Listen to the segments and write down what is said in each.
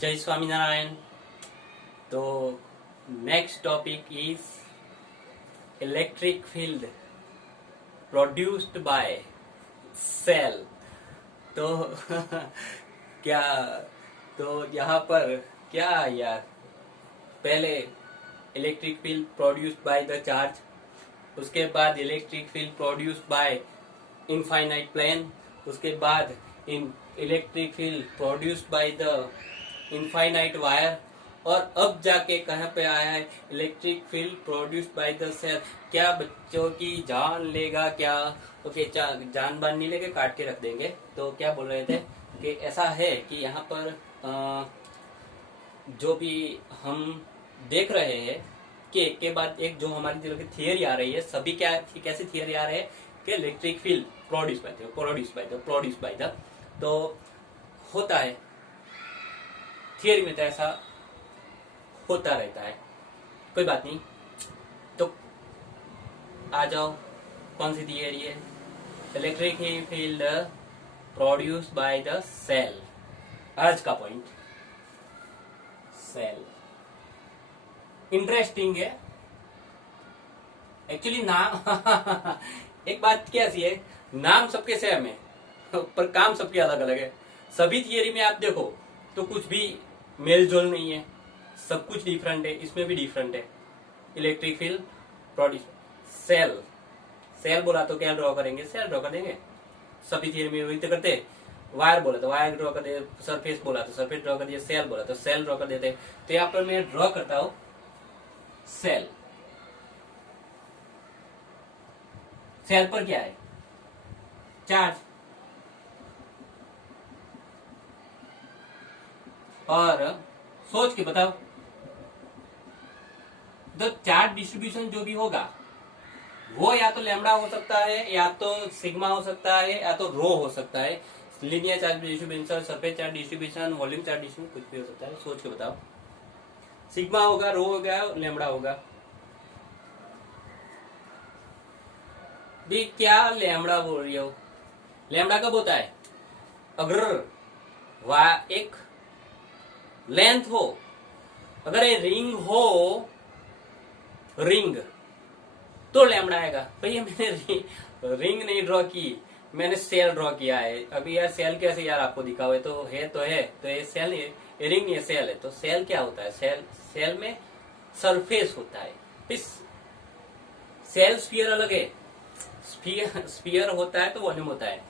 जय स्वामीनारायण। तो next topic is electric field produced by cell. तो क्या तो यहाँ पर क्या यार, पहले electric field produced by the charge, उसके बाद electric field produced by infinite plane, उसके बाद इन electric field produced by the infinite wire, और अब जाके कहाँ पे आया है electric field produced by the cell. क्या बच्चों की जान लेगा क्या? ओके, जान बान नहीं लेके काट के रख देंगे। तो क्या बोल रहे थे कि ऐसा है कि यहाँ पर जो भी हम देख रहे हैं कि एक के बाद एक जो हमारी तरफ की थियरी आ रही है, सभी क्या कैसी थियरी आ रही है कि electric field produce by the तो होता है थियरी में, तो ऐसा होता रहता है, कोई बात नहीं। तो आ जाओ, कौन सी थियरी है? Electric field produce by the cell. आज का पॉइंट सेल इंटरेस्टिंग है एक्चुअली नाम। एक बात कैसी है, नाम सबके सेम है पर काम सबके अलग अलग है। सभी थियरी में आप देखो तो कुछ भी मेल जोल नहीं है, सब कुछ डिफरेंट है। इसमें भी डिफरेंट है। Electric field produce cell, cell बोला तो क्या ड्रॉ करेंगे? सेल ड्रॉ कर देंगे। सभी थियरी में वही तो करते। वायर बोला तो वायर ड्रॉ कर दे, सरफेस बोला तो सरफेस ड्रॉ कर दिया, सेल बोला तो सेल ड्रॉ कर देते। तो यहाँ पर मैं ड्रॉ करता हूं सेल। सेल पर क्या है? चार्ज। और सोच के बताओ, तो चार्ज डिस्ट्रीब्यूशन जो भी होगा वो या तो लैम्बडा हो सकता है, या तो सिग्मा हो सकता है, या तो रो हो सकता है। Linear charge distribution, surface charge distribution, volume charge distribution, कुछ भी हो सकता है। सोच के बताओ, सिग्मा होगा, रो होगा, लैम्बडा होगा। भी क्या लैम्बडा बोल रही हो? लैम्बडा कब होता है? अगर एक लेंथ हो, अगर ये रिंग हो, रिंग, तो लैम्बडा आएगा। भैया मैंने रिंग नहीं ड्रॉ की, मैंने सेल ड्रॉ किया है। अभी यार सेल कैसे यार आपको दिखाओ? तो है तो ये सेल नहीं है, रिंग नहीं है, सेल है। तो सेल क्या होता है? सेल में सरफेस होता है। इस सेल स्फीयर अलग है। स्फीयर होता है तो वॉल्यूम होता है,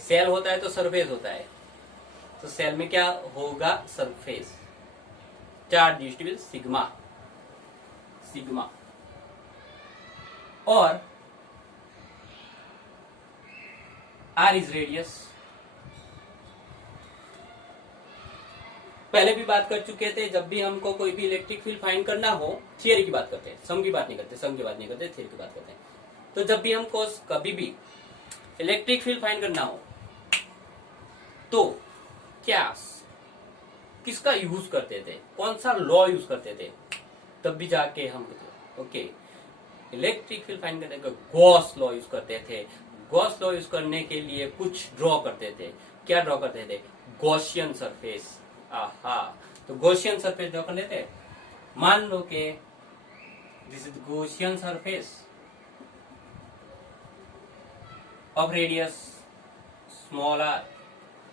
सेल होता है तो सरफेस होता है। तो सेल में क्या होगा? सरफेस चार्ज डिस्ट्रीब्यूशन सिग्मा और आर इज रेडियस। पहले भी बात कर चुके थे, जब भी हमको कोई भी इलेक्ट्रिक फील्ड फाइंड करना हो, थियरी की बात करते हैं, सम की बात नहीं करते, थियरी की बात करते हैं। तो जब भी हमको कभी भी इलेक्ट्रिक फील्ड फाइंड करना हो तो क्या किसका यूज करते थे, कौन सा लॉ यूज करते थे? तब भी जाके हम ओके इलेक्ट्रिक फील्ड फाइंड करने का गॉस लॉ यूज करते थे। गॉस लॉ यूज करने के लिए कुछ ड्रॉ करते थे। क्या ड्रॉ करते थे? Gaussian surface. आहा, तो गॉसियन सरफेस ड्रॉ कर लेते। मान लो कि this is Gaussian surface of radius small R.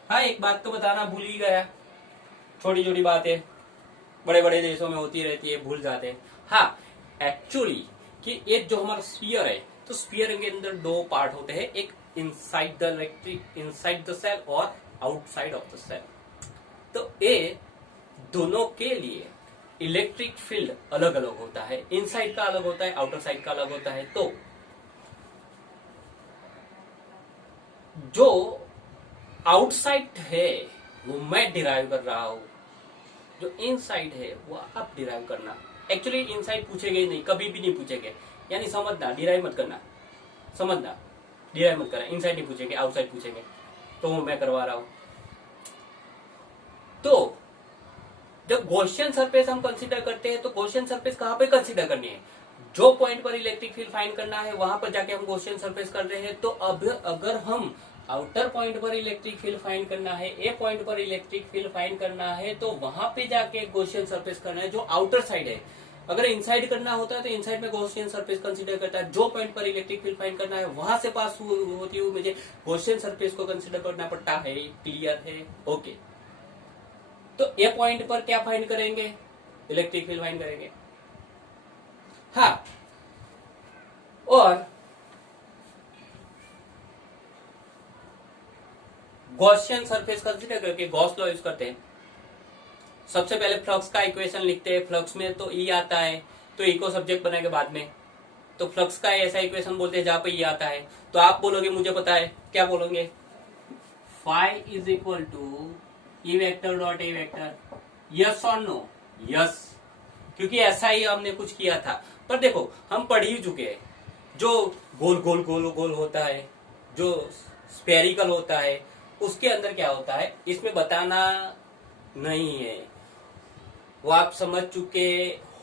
हाँ, एक बात तो बताना भूल ही गया, छोटी छोटी बातें बड़े बड़े देशों में होती रहती है, भूल जाते हैं। हाँ, एक्चुअली कि ये जो हमारा स्फीयर है, तो स्फीयर के अंदर दो पार्ट होते हैं, एक इनसाइड द सेल और आउटसाइड ऑफ द सेल। तो ये दोनों के लिए इलेक्ट्रिक फील्ड अलग अलग होता है। इनसाइड का अलग होता है, आउटर साइड का अलग होता है। तो जो आउटसाइड है वो मैं डिराइव कर रहा हूं, जो इनसाइड है वो आप डिराइव करना। एक्चुअली इनसाइड पूछेगे ही नहीं, कभी भी नहीं पूछेंगे, यानी समझना, डिराइव मत करना, समझना, डिराइव मत करना। इनसाइड नहीं पूछेंगे, आउटसाइड पूछेंगे, तो मैं करवा रहा हूं। तो जब गॉसियन सरफेस हम कंसीडर करते हैं, तो गॉसियन सरफेस कहां पे कंसीडर करनी है? जो पॉइंट पर इलेक्ट्रिक फील्ड फाइंड करना है वहां पर जाके हम गॉसियन सरफेस कर रहे हैं। तो अब अगर हम आउटर पॉइंट पर इलेक्ट्रिक फील्ड फाइंड करना है, ए पॉइंट पर इलेक्ट्रिक फील्ड फाइंड करना है, तो वहां पे जाके गॉसियन सरफेस करना है जो आउटर साइड है। अगर इनसाइड करना होता है तो इनसाइड में गॉसियन सरफेस कंसीडर करता है। जो पॉइंट पर इलेक्ट्रिक फील्ड फाइंड करना है वहां से पास होती हुई मुझे गॉसियन सरफेस को कंसीडर करना पड़ता है। क्लियर है? ओके। तो ए पॉइंट पर क्या फाइंड करेंगे? इलेक्ट्रिक फील्ड फाइंड करेंगे। हाँ, और गॉसियन सरफेस कंसीडर करके गॉस लॉ यूज करते हैं। सबसे पहले फ्लक्स का इक्वेशन लिखते हैं। फ्लक्स में तो ई आता है, तो ई को सब्जेक्ट बनाएंगे बाद में। तो फ्लक्स का ऐसा इक्वेशन बोलते हैं जहां पे ई आता है। तो आप बोलोगे मुझे पता है, क्या बोलोगे? Phi is equal to E vector dot A vector. Yes और नो? यस, क्योंकि ऐसा ही हमने कुछ किया था। पर देखो, हम पढ़ ही चुके हैं। जो गोल गोल गोल गोल होता है, जो स्पेरिकल होता है, उसके अंदर क्या होता है इसमें बताना नहीं है, वो आप समझ चुके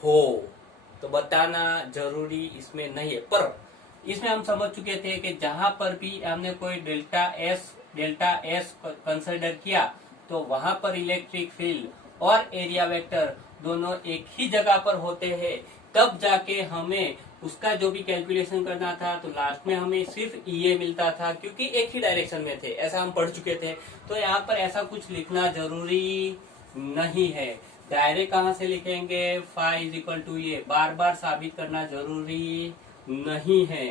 हो, तो बताना जरूरी इसमें नहीं है। पर इसमें हम समझ चुके थे कि जहां पर भी हमने कोई डेल्टा एस कंसिडर किया तो वहां पर इलेक्ट्रिक फील्ड और एरिया वेक्टर दोनों एक ही जगह पर होते हैं। तब जाके हमें उसका जो भी कैलकुलेशन करना था तो लास्ट में हमें सिर्फ ईए मिलता था, क्योंकि एक ही डायरेक्शन में थे, ऐसा हम पढ़ चुके थे। तो यहाँ पर ऐसा कुछ लिखना जरूरी नहीं है। डायरेक्ट कहां से लिखेंगे? फाई इज इक्वल टू ए। बार बार साबित करना जरूरी नहीं है,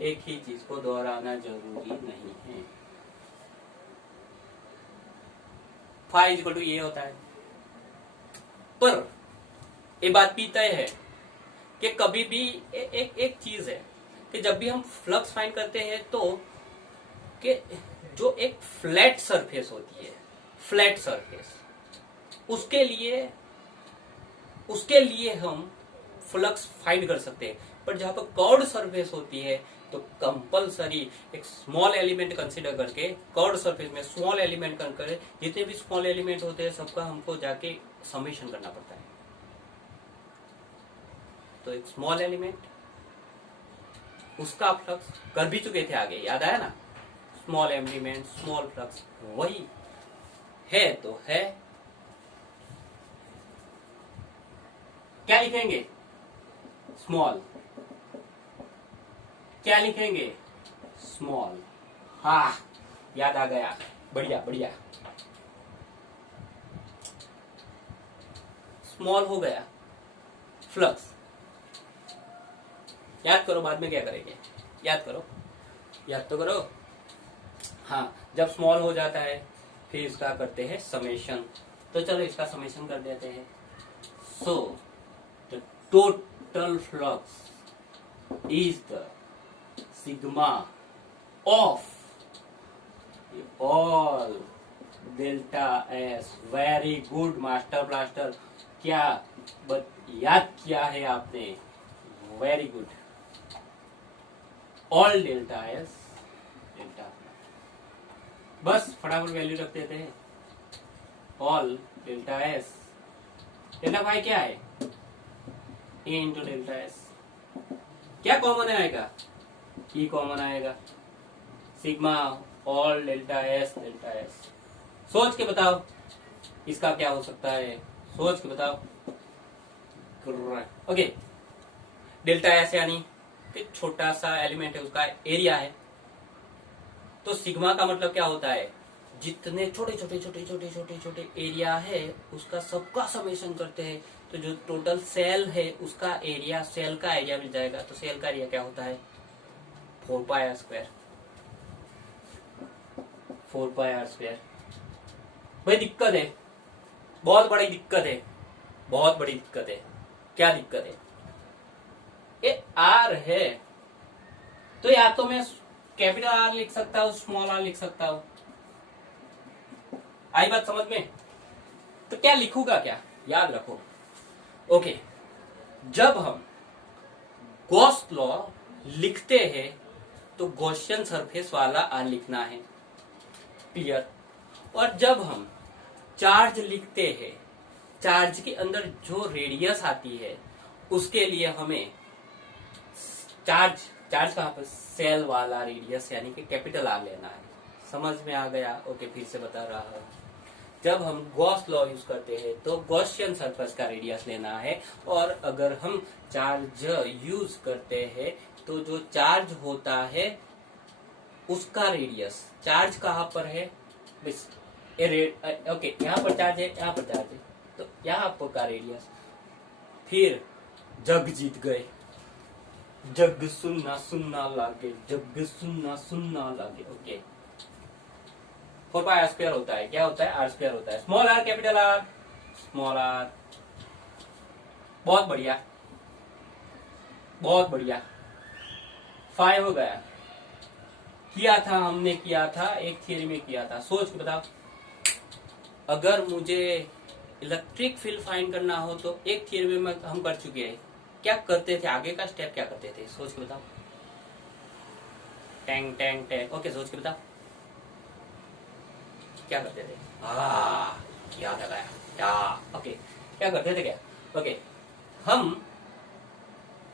एक ही चीज को दोहराना जरूरी नहीं है। फाई इज इक्वल टू ए होता है। पर ये बात भी तय है कि कभी भी एक चीज है कि जब भी हम फ्लक्स फाइंड करते हैं तो कि जो एक फ्लैट सरफेस होती है, फ्लैट सरफेस, उसके लिए हम फ्लक्स फाइंड कर सकते हैं। पर जहां पर कर्व्ड सरफेस होती है तो कंपलसरी एक स्मॉल एलिमेंट कंसीडर करके, कर्व्ड सरफेस में स्मॉल एलिमेंट करके, जितने भी स्मॉल एलिमेंट होते हैं सबका हमको जाके समेशन करना पड़ता है। तो एक स्मॉल एलिमेंट, उसका फ्लक्स कर भी चुके थे आगे, याद आया ना? स्मॉल एलिमेंट स्मॉल फ्लक्स, वही है तो है। क्या लिखेंगे? स्मॉल। क्या लिखेंगे? स्मॉल। हाँ, याद आ गया, बढ़िया बढ़िया। स्मॉल हो गया फ्लक्स। याद करो, बाद में क्या करेंगे, याद करो, याद तो करो। हाँ, जब स्मॉल हो जाता है फिर इसका करते हैं समेशन। तो चलो इसका समेशन कर देते हैं। So the total flux is the sigma of all delta S. Very good master blaster, क्या याद किया है आपने? Very good. All delta S delta, बस फटाफट वैल्यू रख देते हैं। All delta S, delta phi क्या है? A into delta S. क्या कॉमन आएगा? ई कॉमन आएगा। Sigma all delta S delta S. सोच के बताओ इसका क्या हो सकता है, सोच के बताओ। ओके, डेल्टा एस यानी कि छोटा सा एलिमेंट है, उसका एरिया है। तो सिग्मा का मतलब क्या होता है? जितने छोटे छोटे छोटे छोटे छोटे छोटे एरिया है उसका सबका समेशन करते हैं, तो जो टोटल सेल है उसका एरिया, सेल का एरिया मिल जाएगा। तो सेल का एरिया क्या होता है? 4 pi r square. 4 pi r square. भाई दिक्कत है, बहुत बड़ी दिक्कत है, बहुत बड़ी दिक्कत है। क्या दिक्कत है? ये आर है तो या तो मैं कैपिटल आर लिख सकता हूं, स्मॉल आर लिख सकता हूं। आई बात समझ में? तो क्या लिखूंगा, क्या याद रखो। ओके, जब हम गॉस लॉ लिखते हैं तो गॉसियन सरफेस वाला आर लिखना है, क्लियर। और जब हम चार्ज लिखते हैं, चार्ज के अंदर जो रेडियस आती है उसके लिए हमें चार्ज कहां पर? सेल वाला रेडियस यानी कि कैपिटल आर लेना है। समझ में आ गया? ओके, फिर से बता रहा हूँ। जब हम गॉस लॉ यूज करते हैं तो गॉसियन सरफेस का रेडियस लेना है, और अगर हम चार्ज यूज करते हैं तो जो चार्ज होता है उसका रेडियस, चार्ज कहाँ पर है, ओके यहाँ पर चार्ज है, यहाँ पर चार्ज है, तो यहाँ पर का रेडियस। फिर जग जीत गए, जग सुनना सुनना लागे, जग सुनना सुनना लागे। ओके, 4 पाई आर स्क्वायर होता है, क्या होता है, आर स्क्वायर होता है, small R capital R, small R. बहुत बढ़िया, बहुत बढ़िया, 5 हो गया। किया था हमने, किया था एक थियरी में किया था, सोच के बताओ। अगर मुझे इलेक्ट्रिक फील्ड फाइंड करना हो तो एक थियरी में हम कर चुके हैं, क्या करते थे, आगे का स्टेप क्या करते थे, सोच के बताओ। टैंग टैंग टैंग, ओके सोच के बताओ क्या करते थे। याद आ गया, ओके क्या करते थे, क्या, ओके हम,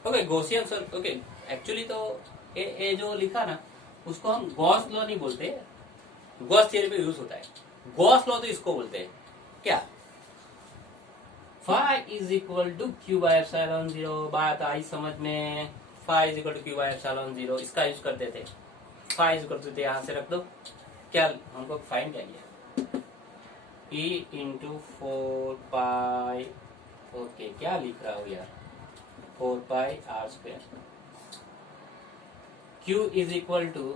okay Gaussian sir, okay actually तो ये जो लिखा ना उसको हम गॉस लॉ नहीं बोलते, गॉस थियरी पे यूज होता है। गॉस लॉ तो इसको बोलते हैं क्या, phi is equal to Q by epsilon 0। बात आई समझ में, phi is equal to Q by epsilon 0 इसका यूज करते थे। फाई इज इक्वल टू यहां से रख दो, क्या हमको फाइंड क्या किया, E इंटू 4 पाई, ओके क्या लिख रहा हूँ यार, 4 pi r square. Q is equal to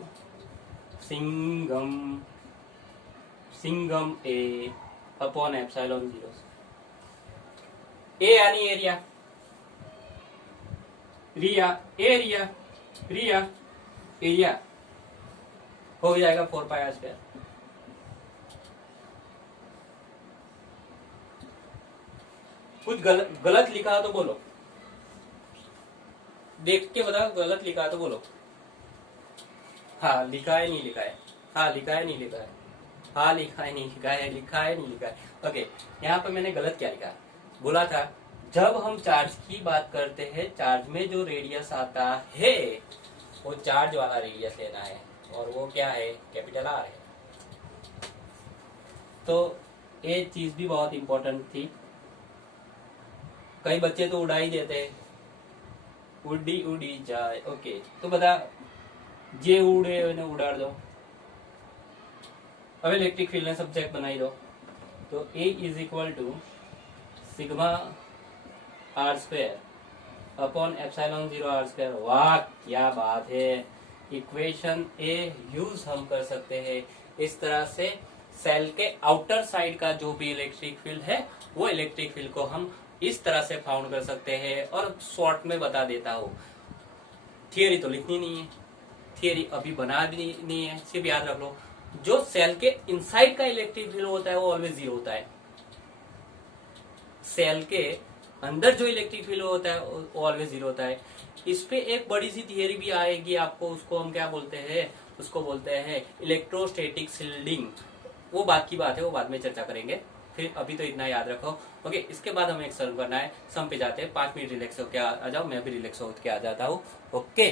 sigma, sigma A upon epsilon 0। A यानी area, area area, area area हो जाएगा 4 पाई आर स्क्वायर। कुछ गलत लिखा तो बोलो, देख के बताओ, गलत लिखा तो बोलो। हाँ लिखा है नहीं लिखा है, हाँ लिखा है नहीं लिखा है, हाँ लिखा है नहीं लिखा है, लिखा है नहीं लिखा है। ओके, यहाँ पे मैंने गलत क्या लिखा, बोला था जब हम चार्ज की बात करते हैं, चार्ज में जो रेडियस आता है वो चार्ज वाला रेडियस लेना है, और वो क्या है, कैपिटल आर है। तो ये चीज भी बहुत इंपॉर्टेंट थी, कई बच्चे तो उड़ा ही देते हैं, उड़ी उड़ी जाए। ओके तो बता, जे उड़े उन्हें उड़ाड़ दो। अब इलेक्ट्रिक फील्ड ने सब्जेक्ट बनाई दो, तो A is equal to sigma r square upon epsilon 0 r square. वाह क्या बात है, इक्वेशन ए यूज हम कर सकते हैं। इस तरह से सेल के आउटर साइड का जो भी इलेक्ट्रिक फील्ड है वो इलेक्ट्रिक फील्ड को हम इस तरह से फाउंड कर सकते हैं। और शॉर्ट में बता देता हूँ, थियरी तो लिखनी नहीं है, थियरी अभी बना भी नहीं है, सिर्फ याद रख लो जो सेल के इनसाइड का इलेक्ट्रिक फील्ड होता है वो ऑलवेज 0 होता है, सेल के अंदर जो इलेक्ट्रिक फील्ड होता है वो ऑलवेज 0 होता है। इस पे एक बड़ी सी थियरी भी आएगी आपको, उसको हम क्या बोलते हैं, उसको बोलते हैं इलेक्ट्रोस्टैटिक शील्डिंग। वो बात की बात है, वो बाद में चर्चा करेंगे, फिर अभी तो इतना याद रखो। ओके, इसके बाद हमें एक सम करना है, सम पे जाते हैं, 5 मिनट रिलैक्स होकर आ जाओ, मैं भी रिलैक्स होकर आ जाता हूँ। ओके।